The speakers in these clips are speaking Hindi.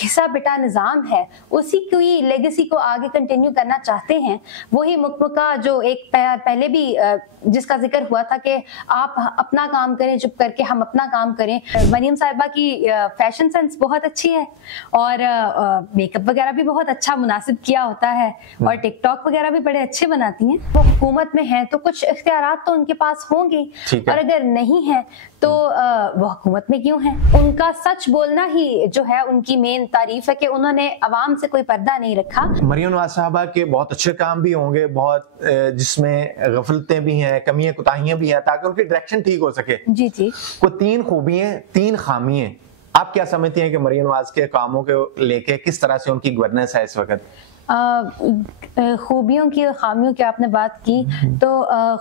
घिसा पिटा निज़ाम है उसी की लेगेसी को आगे कंटिन्यू करना चाहते हैं। वही मुकमका जो एक पहले भी जिसका जिक्र हुआ था कि आप अपना काम करें चुप करके हम अपना काम करें। मरियम साहिबा की फैशन सेंस बहुत अच्छी है और मेकअप वगैरह भी बहुत अच्छा मुनासिब किया होता है और टिकटॉक वगैरह भी बड़े अच्छे बनाती हैं। वो हुकूमत में हैं तो कुछ इख्तियारात तो उनके पास होंगे और अगर नहीं है तो वो हुकूमत में क्यों है। उनका सच बोलना ही जो है उनकी मेन तारीफ है कि उन्होंने अवाम से कोई पर्दा नहीं रखा। मरियम नवाज साहबा के बहुत अच्छे काम भी होंगे, बहुत जिसमें गफलतें भी हैं, कमियां कुताहियां भी हैं, ताकि उनकी डायरेक्शन ठीक हो सके। जी जी। वो 3 खूबियां 3 खामियां आप क्या समझती हैं कि मरियम नवाज के कामों के लेके किस तरह से उनकी गवर्नेंस है इस वक्त? खूबियों की और खामियों की आपने बात की तो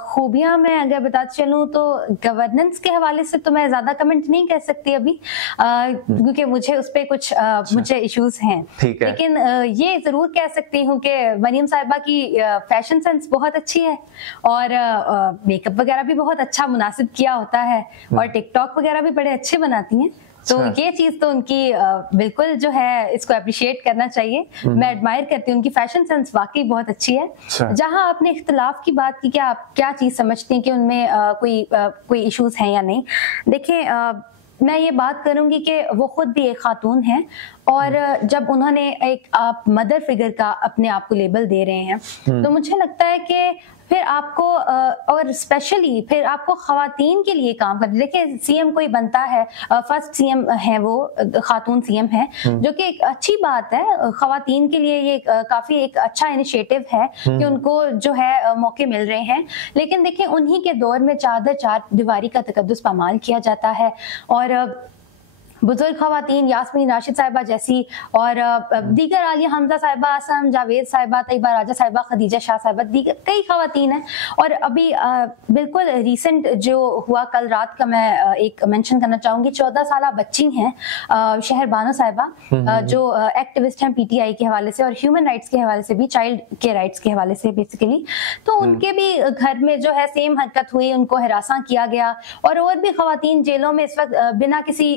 खूबियां मैं अगर बताती चलूं तो गवर्नेंस के हवाले से तो मैं ज्यादा कमेंट नहीं कर सकती अभी क्योंकि मुझे उस पर कुछ मुझे इश्यूज हैं। लेकिन ये जरूर कह सकती हूँ कि मरियम साहिबा की फैशन सेंस बहुत अच्छी है और मेकअप वगैरह भी बहुत अच्छा मुनासिब किया होता है और टिकटॉक वगैरह भी बड़े अच्छे बनाती हैं। तो ये चीज तो उनकी बिल्कुल जो है इसको अप्रिशिएट करना चाहिए। मैं एडमायर करती हूँ, उनकी फैशन सेंस वाकई बहुत अच्छी है। जहां आपने इख्तिलाफ की बात की कि आप क्या चीज समझती हैं कि उनमें कोई इश्यूज हैं या नहीं। देखिए मैं ये बात करूंगी कि वो खुद भी एक खातून है और जब उन्होंने एक आप मदर फिगर का अपने आप को लेबल दे रहे हैं तो मुझे लगता है कि फिर आपको और स्पेशली फिर आपको खवातीन के लिए काम करना। देखिए सीएम कोई बनता है, फर्स्ट सीएम है वो, खातून सीएम है, जो कि एक अच्छी बात है। खवातीन के लिए ये काफी एक अच्छा इनिशिएटिव है कि उनको जो है मौके मिल रहे हैं। लेकिन देखिए उन्हीं के दौर में चार दीवारी का तकद्दुस पामाल किया जाता है और बुजुर्ग खवातीन यास्मीन राशिद साहिबा जैसी और दीगर आलिया हमजा साहिबा, आसम जावेद साहिबा, तैयबा राजा साहिबा, खदीजा शाह साहिबा, दीगर कई खवातीन हैं। और अभी बिल्कुल रिसेंट जो हुआ कल रात का मैं एक मेंशन करना चाहूंगी, 14 साल बच्ची हैं शहर बानो साहिबा जो एक्टिविस्ट हैं पीटीआई के हवाले से और ह्यूमन राइट्स के हवाले से भी, चाइल्ड के राइट्स के हवाले से बेसिकली। तो उनके भी घर में जो है सेम हरकत हुई, उनको हिरासा किया गया और भी खवातीन जेलों में इस वक्त बिना किसी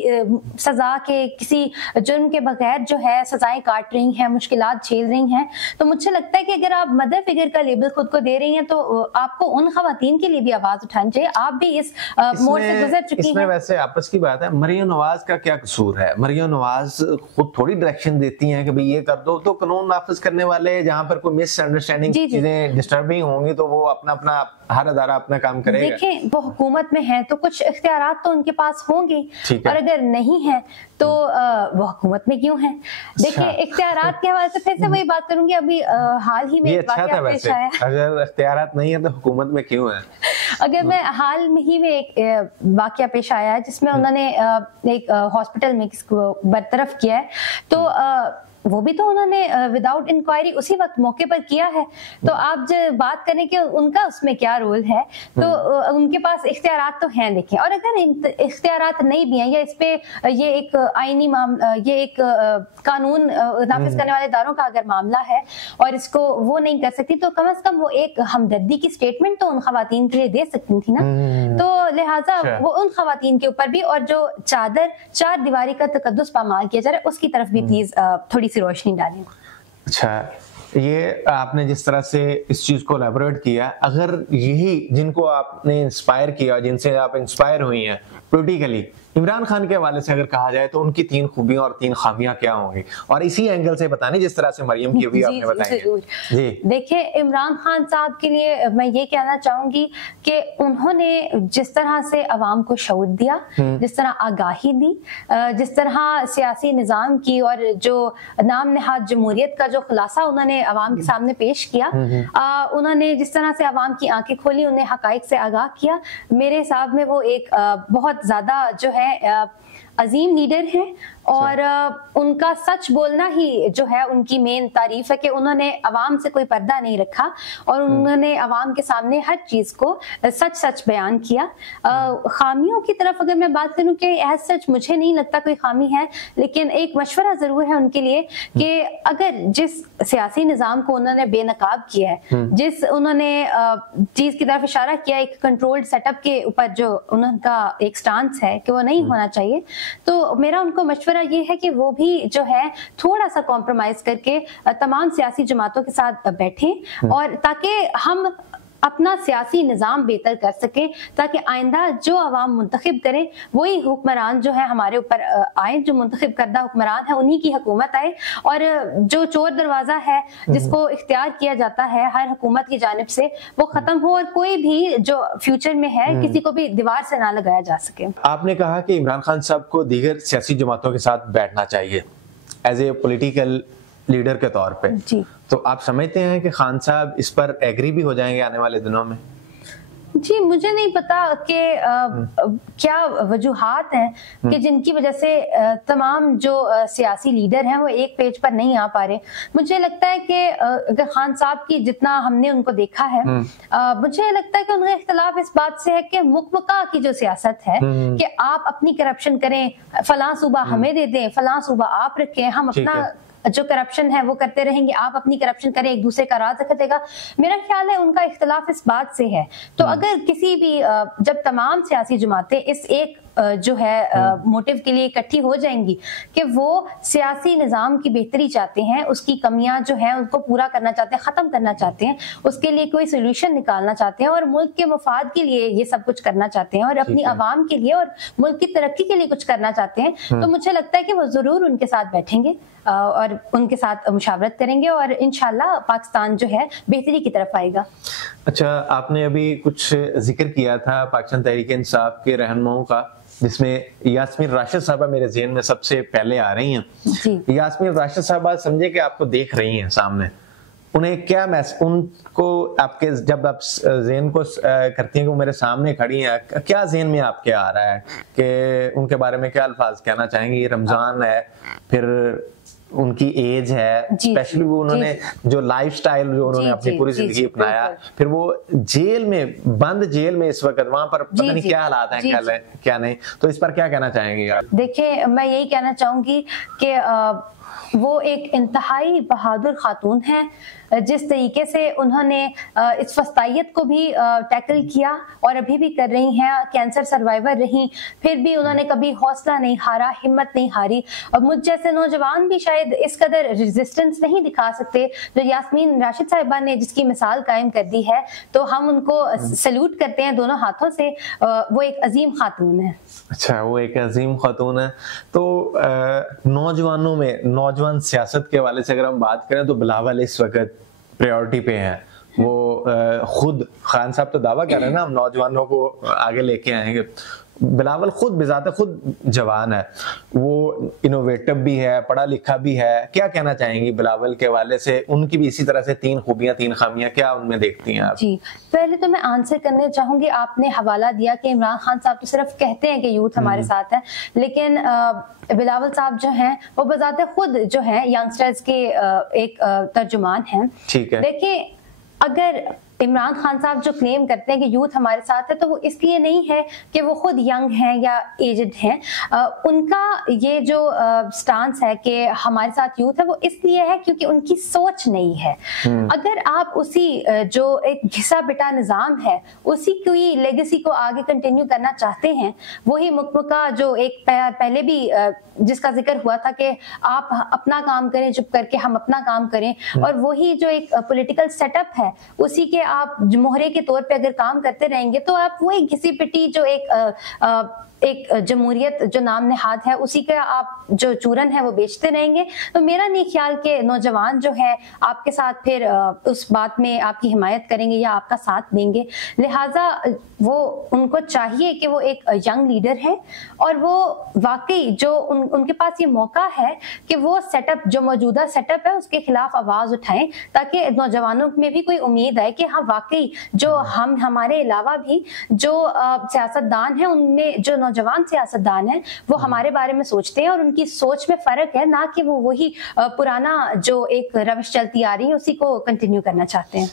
सजा के, किसी जुर्म के बगैर जो है सजाएं काट रही हैं, मुश्किलात झेल रही हैं। तो मुझे लगता है कि अगर आप मदर फिगर का लेबल खुद को दे रही हैं तो आपको उन खवातीन के लिए भी आवाज उठानी चाहिए। आप भी इस मोड़ से गुजर चुकी हैं। वैसे आपस की बात है, मरियम नवाज का क्या कसूर है? मरियम नवाज खुद थोड़ी डायरेक्शन देती हैं कि भाई ये कर दो, तो कानून नाफिज करने वाले जहां पर कोई मिसअंडरस्टैंडिंग चीजें डिस्टर्बिंग होंगी तो वो अपना हर अदारा अपना काम करेगा। देखिए वो हुकूमत में है तो कुछ इख्तियारात तो उनके पास होंगे और अगर नहीं है तो वो हुकूमत में क्यों है। देखिए इख्तियारात के हवाले से फिर से वही बात करूंगी। अभी हाल ही में एक वाकया पेश आया, अगर इख्तियारात नहीं है तो हुकूमत में क्यों है। अगर मैं हाल ही में एक वाकया पेश आया है जिसमें उन्होंने एक हॉस्पिटल में किसको बरतरफ किया है तो वो भी तो उन्होंने विदाउट इंक्वायरी उसी वक्त मौके पर किया है। तो आप जो बात करें कि उनका उसमें क्या रोल है, तो उनके पास इख्तियारात तो हैं देखें। और अगर इख्तियारात नहीं भी हैं या इस पे ये एक आईनी मामला, ये एक कानून नाफिज करने वाले इदारों का अगर मामला है और इसको वो नहीं कर सकती तो कम से कम वो एक हमदर्दी की स्टेटमेंट तो उन खवातीन के लिए दे सकती थी ना। तो लिहाजा वो उन खवातीन के ऊपर भी और जो चार दीवारी का तकद्दुस पामाल किया जा रहा है उसकी तरफ भी प्लीज थोड़ी सी रोशनी डालें। अच्छा, ये आपने जिस तरह से इस चीज को एलैबोरेट किया, अगर यही जिनको आपने इंस्पायर किया, जिनसे आप इंस्पायर हुई हैं पोलिटिकली, इमरान खान के हवाले से अगर कहा जाए तो उनकी 3 खूबियां और 3 खामियां क्या होंगी, और इसी एंगल से बताने जिस तरह से मरियम की भी आपने बताई जी। देखिए इमरान खान साहब के लिए मैं ये कहना चाहूंगी कि उन्होंने जिस तरह से अवाम को शऊर दिया, जिस तरह आगाही दी, जिस तरह सियासी निज़ाम की और जो नाम नहाद जमहूरियत का जो खुलासा उन्होंने अवाम के सामने पेश किया, उन्होंने जिस तरह से अवाम की आंखें खोली, उन्हें हकाइक से आगाह किया, मेरे हिसाब में वो एक बहुत ज्यादा जो है अजीम लीडर हैं और उनका सच बोलना ही जो है उनकी मेन तारीफ है कि उन्होंने अवाम से कोई पर्दा नहीं रखा और उन्होंने अवाम के सामने हर चीज को सच बयान किया। खामियों की तरफ अगर मैं बात करूं कि एज सच मुझे नहीं लगता कोई खामी है, लेकिन एक मशवरा जरूर है उनके लिए कि अगर जिस सियासी निज़ाम को उन्होंने बेनकाब किया है, जिस उन्होंने चीज की तरफ इशारा किया, एक कंट्रोल्ड सेटअप के ऊपर जो उनका एक स्टांस है कि वो नहीं होना चाहिए, तो मेरा उनको मशवरा मशवरा ये है कि वो भी जो है थोड़ा सा कॉम्प्रोमाइज करके तमाम सियासी जमातों के साथ बैठें, और ताकि हम अपना सियासी निज़ाम बेहतर कर सकें, ताकि आइंदा जो अवाम मुंतखब करें वही हुक्मरान जो है हमारे ऊपर आए, जो मुंतखब करदा हुक्मरान है उन्हीं की हुकूमत आए, और जो चोर दरवाजा है जिसको इख्तियार किया जाता है हर हुकूमत की जानिब से वो खत्म हो, और कोई भी जो फ्यूचर में है किसी को भी दीवार से ना लगाया जा सके। आपने कहा कि इमरान खान साहब को दीगर सियासी जमातों के साथ बैठना चाहिए एज ए पॉलिटिकल लीडर के तौर पे जी। तो आप समझते हैं कि खान साहब इस पर एग्री भी हो जाएंगे आने वाले दिनों में? जी, मुझे नहीं पता कि क्या वजूहात हैं कि जिनकी वजह से तमाम जो सियासी लीडर हैं वो एक पेज पर नहीं आ पा रहे। मुझे लगता है कि अगर खान साहब की जितना हमने उनको देखा है, मुझे लगता है कि उनका इख्तलाफ इस बात से है कि मुकमका की जो सियासत है कि आप अपनी करप्शन करें, फलां सूबा हमें दे दें, फलां सूबा आप रखें, हम अपना जो करप्शन है वो करते रहेंगे, आप अपनी करप्शन करें, एक दूसरे का राज रखा जाएगा। मेरा ख्याल है उनका इख्तलाफ इस बात से है। तो अगर किसी भी जब तमाम सियासी जमातें इस एक जो है मोटिव के लिए इकट्ठी हो जाएंगी कि वो सियासी निज़ाम की बेहतरी चाहते हैं, उसकी कमियां जो हैं उनको पूरा करना चाहते हैं, ख़त्म करना चाहते हैं, उसके लिए कोई सोल्यूशन निकालना चाहते हैं और मुल्क के मफाद के लिए ये सब कुछ करना चाहते हैं और अपनी आवाम के लिए और मुल्क की तरक्की के लिए कुछ करना चाहते हैं, तो मुझे लगता है कि वो ज़रूर उनके साथ बैठेंगे और उनके साथ मुशावरत करेंगे और इंशाल्लाह पाकिस्तान जो है बेहतरी की तरफ आएगा। अच्छा, आपने अभी कुछ जिक्र किया था पाकिस्तान तहरीक-ए-इंसाफ के रहनुमाओं का, जिसमें यास्मीन राशिद साहबा मेरे ज़हन में सबसे पहले आ रही हैं। यास्मीन राशिद साहबा समझे कि आपको देख रही हैं सामने, उन्हें क्या उनको आपके जब आप ज़हन को करती हैं कि वो मेरे सामने खड़ी हैं, क्या ज़हन में आपके आ रहा है कि उनके बारे में क्या अल्फाज कहना चाहेंगे? रमजान है, फिर उनकी एज है, स्पेशली वो उन्होंने जो लाइफस्टाइल जो उन्होंने अपनी पूरी जिंदगी अपनाया, फिर वो जेल में, बंद जेल में इस वक्त, वहां पर पता नहीं क्या हालात हैं, क्या नहीं, तो इस पर क्या कहना चाहेंगे आप? देखिए, मैं यही कहना चाहूंगी कि वो एक इंतहाई बहादुर खातून है। जिस तरीके से उन्होंने इस फस्तायत को भी टैकल किया और अभी भी कर रही हैं, कैंसर सर्वाइवर रही, फिर भी उन्होंने कभी हौसला नहीं हारा, हिम्मत नहीं हारी। और मुझ जैसे नौजवान भी शायद इस कदर रेजिस्टेंस नहीं दिखा सकते जो यास्मीन राशिद साहिबा ने जिसकी मिसाल कायम कर दी है, तो हम उनको सैल्यूट करते हैं दोनों हाथों से। वो एक अजीम खातून है। अच्छा, वो एक अजीम खातून है। तो नौजवानों में, नौजवान सियासत के हवाले से अगर हम बात करें तो बिलावल इस वक्त प्रायोरिटी पे हैं। वो खुद खान साहब तो दावा कर रहे हैं ना, हम नौजवानों को आगे लेके आएंगे। बिलावल खुद बेजाते खुद जवान है, वो इनोवेटिव भी है, पढ़ा लिखा भी है। क्या कहना चाहेंगी बिलावल के हवाले से? उनकी भी इसी तरह से 3 खूबियां 3 खामियां क्या उनमें देखती हैं आप? जी, पहले तो मैं आंसर करने चाहूंगी। आपने हवाला दिया कि इमरान खान साहब तो सिर्फ कहते हैं कि यूथ हमारे साथ है, लेकिन बिलावल साहब जो हैं वो बजाते खुद जो है यंगस्टर्स के एक तर्जुमान हैं। ठीक है। देखिए, अगर इमरान खान साहब जो क्लेम करते हैं कि यूथ हमारे साथ है, तो वो इसलिए नहीं है कि वो खुद यंग हैं या एजड हैं। उनका ये जो स्टांस है कि हमारे साथ यूथ है, वो इसलिए है क्योंकि उनकी सोच नहीं है। अगर आप उसी जो एक घिसा पिटा निज़ाम है, उसी की लेगेसी को आगे कंटिन्यू करना चाहते हैं, वही मुकमका जो एक पहले भी जिसका जिक्र हुआ था कि आप अपना काम करें चुप करके, हम अपना काम करें, और वही जो एक पॉलिटिकल सेटअप है उसी के आप मोहरे के तौर पे अगर काम करते रहेंगे तो आप वही घिसी पिटी जो एक जमहूरियत जो नाम नेहाद है उसी का आप जो चूरन है वो बेचते रहेंगे। तो मेरा नहीं ख्याल कि नौजवान जो है आपके साथ फिर उस बात में आपकी हिमायत करेंगे या आपका साथ देंगे। लिहाजा वो उनको चाहिए कि वो एक यंग लीडर है और वो वाकई जो उनके पास ये मौका है कि वो सेटअप, जो मौजूदा सेटअप है, उसके खिलाफ आवाज उठाएं, ताकि नौजवानों में भी कोई उम्मीद आए कि हाँ वाकई जो हमारे अलावा भी जो सियासतदान है, उनमें जो नौजवान सियासतदान है वो हमारे बारे में सोचते हैं और उनकी सोच में फर्क है, ना कि वो वही पुराना जो एक रविश चलती आ रही है उसी को कंटिन्यू करना चाहते हैं।